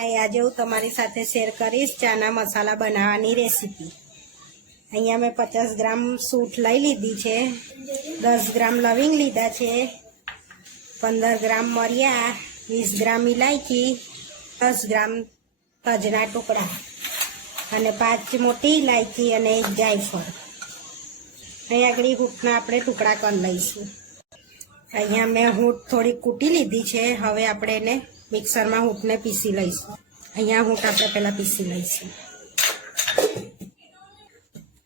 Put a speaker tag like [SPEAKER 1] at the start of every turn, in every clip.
[SPEAKER 1] હાય આજે હું તમારી સાથે શેર કરીશ ચાના મસાલા બનાવવાની રેસીપી અહીંયા મેં પચાસ ગ્રામ સૂટ લઈ લીધી છે. દસ ગ્રામ લવિંગ લીધા છે. પંદર ગ્રામ મરિયા, વીસ ગ્રામ ઇલાયચી દસ ગ્રામ તજના ટુકડા અને પાંચ મોટી ઇલાયચી અને એક જાયફળ. અહીંયા આગળ હૂટના આપણે ટુકડા કરી લઈશું. અહીંયા મેં હૂટ થોડી કૂટી લીધી છે. હવે આપણે એને મિક્સરમાં હૂંટને પીસી લઈશું. અહીંયા હૂંટ આપણે પહેલાં પીસી લઈશું.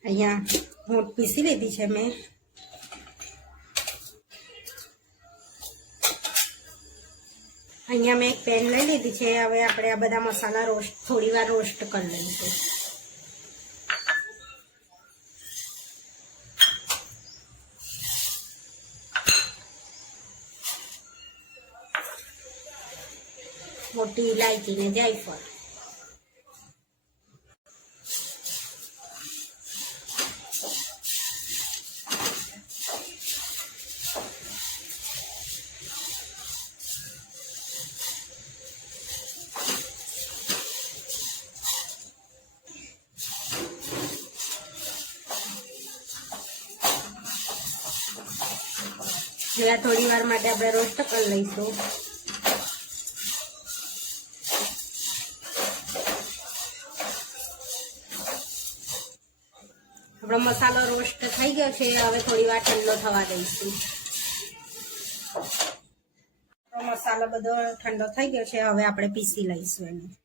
[SPEAKER 1] અહીંયા હૂંટ પીસી લીધી છે મેં. અહીંયા મેં એક પેન લઈ લીધી છે. હવે આપણે આ બધા મસાલા રોસ્ટ થોડી વાર રોસ્ટ કરી લઈશું. મોટી ઇલાયચી ને જાયફળ થોડી વાર માટે આપણે રોસ્ટ કરી લઈશું. આપણો મસાલો રોસ્ટ થઈ ગયો છે, હવે થોડી વાર ઠંડો થવા દઈશું. મસાલો બધો ઠંડો થઈ ગયો છે, હવે આપણે પીસી લઈશું એને.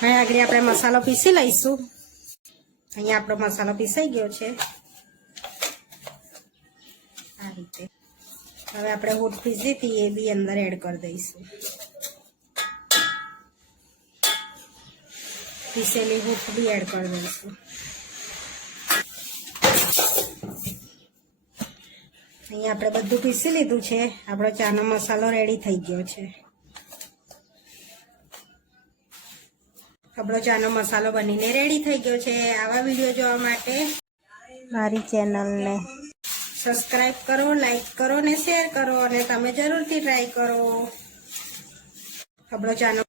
[SPEAKER 1] હવે આગળ આપણે મસાલો પીસી લઈશું. અહીંયા આપણો મસાલો પીસાઈ ગયો છે. આ રીતે. હવે આપણે હૂટ પીસી હતી એ બી અંદર એડ કરી દઈશું. પીસેલી હૂટ બી એડ કરી દઈશું. અહીંયા આપણે બધું પીસી લીધું છે. આપણો ચાનો મસાલો રેડી થઈ ગયો છે. આપણો ચાનો મસાલો બનીને રેડી થઈ ગયો છે. આવા વીડિયો જોવા માટે મારી ચેનલને સબસ્ક્રાઈબ કરો લાઈક કરો ને શેર કરો અને તમે જરૂરથી ટ્રાય કરો. આપણો ચાનો